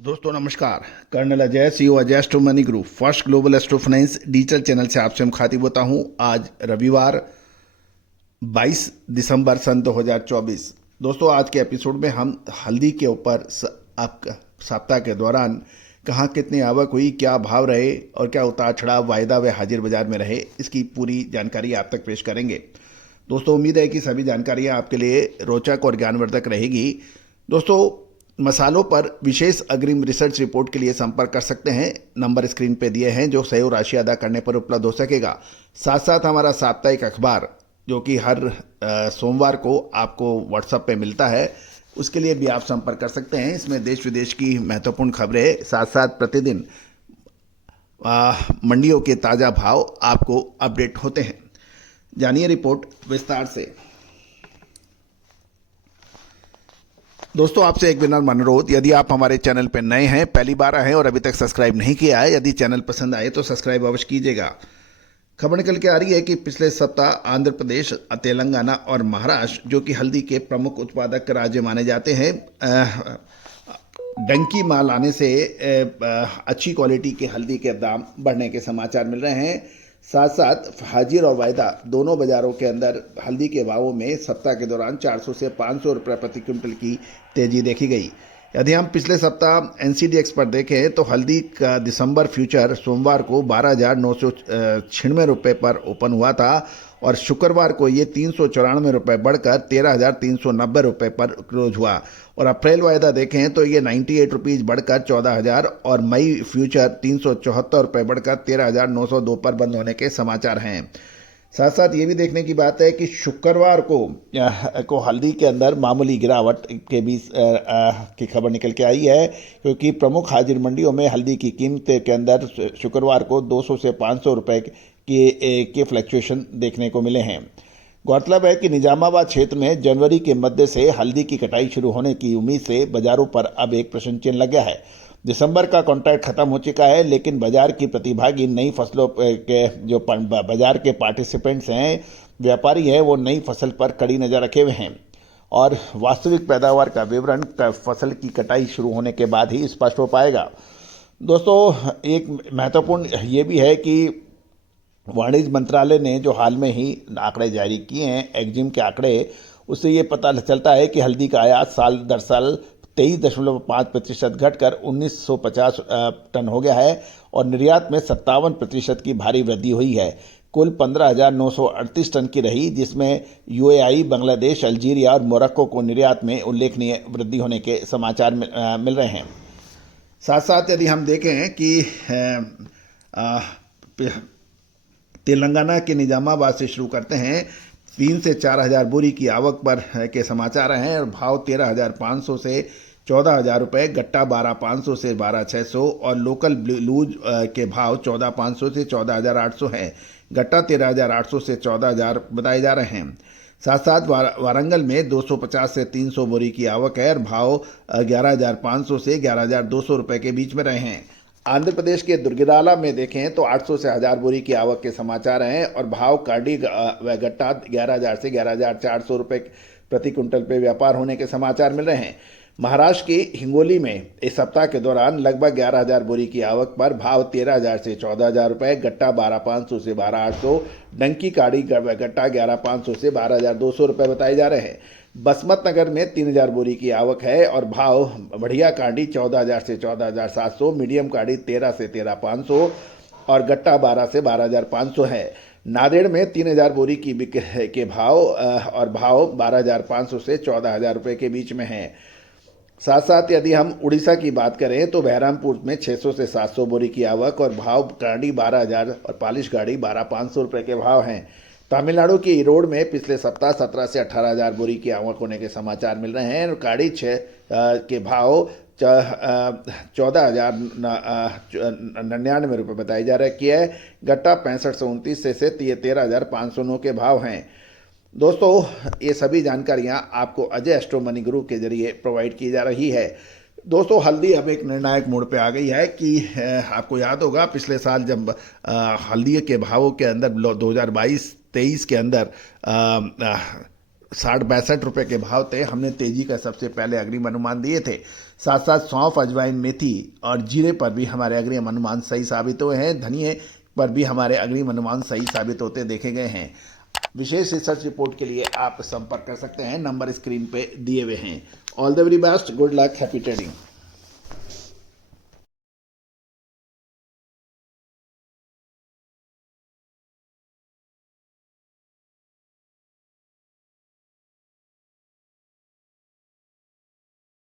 दोस्तों नमस्कार। Colonel Ajay, CEO Ajay astro money group, first global astro finance digital channel से आपसे मुखातिब होता हूं। आज रविवार 22 दिसंबर सन 2024। दोस्तों आज के एपिसोड में हम हल्दी के ऊपर सप्ताह के दौरान कहाँ कितनी आवक हुई, क्या भाव रहे और क्या उतार चढ़ाव वायदा व हाजिर बाजार में रहे, इसकी पूरी जानकारी आप तक पेश करेंगे। दोस्तों उम्मीद है कि सभी जानकारियाँ आपके लिए रोचक और ज्ञानवर्धक रहेगी। दोस्तों मसालों पर विशेष अग्रिम रिसर्च रिपोर्ट के लिए संपर्क कर सकते हैं। नंबर स्क्रीन पे दिए हैं जो सहयोग राशि अदा करने पर उपलब्ध हो सकेगा। साथ साथ हमारा साप्ताहिक अखबार जो कि हर सोमवार को आपको व्हाट्सएप पे मिलता है, उसके लिए भी आप संपर्क कर सकते हैं। इसमें देश विदेश की महत्वपूर्ण खबरें, साथ साथ प्रतिदिन मंडियों के ताज़ा भाव आपको अपडेट होते हैं। जानिए रिपोर्ट विस्तार से। दोस्तों आपसे एक विनम्र अनुरोध, यदि आप हमारे चैनल पर नए हैं, पहली बार आए हैं और अभी तक सब्सक्राइब नहीं किया है, यदि चैनल पसंद आए तो सब्सक्राइब अवश्य कीजिएगा। खबर निकल के आ रही है कि पिछले सप्ताह आंध्र प्रदेश, तेलंगाना और महाराष्ट्र जो कि हल्दी के प्रमुख उत्पादक राज्य माने जाते हैं, डंकी माल आने से अच्छी क्वालिटी के हल्दी के दाम बढ़ने के समाचार मिल रहे हैं। साथ साथ हाजिर और वायदा दोनों बाजारों के अंदर हल्दी के भावों में सप्ताह के दौरान 400 से 500 रुपये प्रति क्विंटल की तेजी देखी गई। यदि हम पिछले सप्ताह एनसीडीएक्स पर देखें तो हल्दी का दिसंबर फ्यूचर सोमवार को 12,996 रुपये पर ओपन हुआ था और शुक्रवार को ये 394 रुपये बढ़कर 13,390 रुपये पर क्लोज हुआ। और अप्रैल वायदा देखें तो ये 98 रुपीज़ बढ़कर 14,000 और मई फ्यूचर 374 रुपये बढ़कर 13,902 पर बंद होने के समाचार हैं। साथ साथ ये भी देखने की बात है कि शुक्रवार को हल्दी के अंदर मामूली गिरावट के बीच की खबर निकल के आई है, क्योंकि प्रमुख हाजिर मंडियों में हल्दी की कीमत के अंदर शुक्रवार को 200 से 500 रुपये के फ्लक्चुएशन देखने को मिले हैं। गौरतलब है कि निजामाबाद क्षेत्र में जनवरी के मध्य से हल्दी की कटाई शुरू होने की उम्मीद से बाजारों पर अब एक प्रश्न चिन्ह लग गया है। दिसंबर का कॉन्ट्रैक्ट खत्म हो चुका है, लेकिन बाजार की प्रतिभागी नई फसलों के जो बाजार के पार्टिसिपेंट्स हैं, व्यापारी हैं, वो नई फसल पर कड़ी नज़र रखे हुए हैं और वास्तविक पैदावार का विवरण फसल की कटाई शुरू होने के बाद ही स्पष्ट हो पाएगा। दोस्तों एक महत्वपूर्ण ये भी है कि वाणिज्य मंत्रालय ने जो हाल में ही आंकड़े जारी किए हैं, एक्जिम के आंकड़े, उससे ये पता चलता है कि हल्दी का आयात साल दर साल 23.5% घटकर 1950 टन हो गया है और निर्यात में 57% की भारी वृद्धि हुई है। कुल 15,938 टन की रही, जिसमें यूएई, बांग्लादेश, अल्जीरिया और मोरक्को को निर्यात में उल्लेखनीय वृद्धि होने के समाचार मिल रहे हैं। साथ साथ यदि हम देखें कि तेलंगाना के निजामाबाद से शुरू करते हैं, 3 से 4 हज़ार बोरी की आवक पर के समाचार हैं और भाव 13,500 से 14,000 रुपये, गट्टा 12,500 से 12,600 और लोकल लूज के भाव 14,500 से 14,800 हैं। गट्टा 13,800 से 14,000 बताए जा रहे हैं। साथ साथ वारंगल में 250 से 300 बोरी की आवक है और भाव 11,500 से 11,200 रुपये के बीच में रहे हैं। आंध्र प्रदेश के दुर्गिराला में देखें तो 800 से 1,000 बोरी की आवक के समाचार हैं और भाव काडी व गट्टा 11,000 से 11,400 रुपये प्रति क्विंटल पे व्यापार होने के समाचार मिल रहे हैं। महाराष्ट्र की हिंगोली में इस सप्ताह के दौरान लगभग 11,000 बोरी की आवक पर भाव 13,000 से 14,000 रुपये, गट्टा 12,500 से 12,800, डंकी काड़ी गट्टा 11,500 से 12,200 रुपये बताए जा रहे हैं। बसमत नगर में 3,000 बोरी की आवक है और भाव बढ़िया कांडी 14,000 से 14,700, मीडियम कांडी 13 से 13,500 और गट्टा 12 से 12,500 है। नांदेड़ में 3,000 बोरी की के भाव और भाव 12,500 से 14,000 रुपये के बीच में है। साथ साथ यदि हम उड़ीसा की बात करें तो बहरामपुर में 600 से 700 बोरी की आवक और भाव कांडी 12,000 और पालिश गाड़ी 12,500 रुपये के भाव हैं। तमिलनाडु के ईरोड में पिछले सप्ताह 17 से 18,000 बोरी की आवक होने के समाचार मिल रहे हैं और काड़ी 6 के भाव 14,099 रुपये बताई जा रही है। गट्टा 65 से 29 से 13,509 के भाव हैं। दोस्तों ये सभी जानकारियां आपको अजय एस्ट्रो मनी ग्रुप के जरिए प्रोवाइड की जा रही है। दोस्तों हल्दी अब एक निर्णायक मोड़ पे आ गई है कि आपको याद होगा पिछले साल जब हल्दी के भावों के अंदर 2022-23 के अंदर 60-62 रुपये के भाव थे। हमने तेजी का सबसे पहले अग्रिम अनुमान दिए थे। साथ साथ सौंफ, अजवाइन, मेथी और जीरे पर भी हमारे अग्रिम अनुमान सही साबित हुए हैं। धनिये पर भी हमारे अग्रिम अनुमान सही साबित होते देखे गए हैं। विशेष रिसर्च रिपोर्ट के लिए आप संपर्क कर सकते हैं, नंबर स्क्रीन पे दिए हुए हैं। All the very best, good luck, happy trading.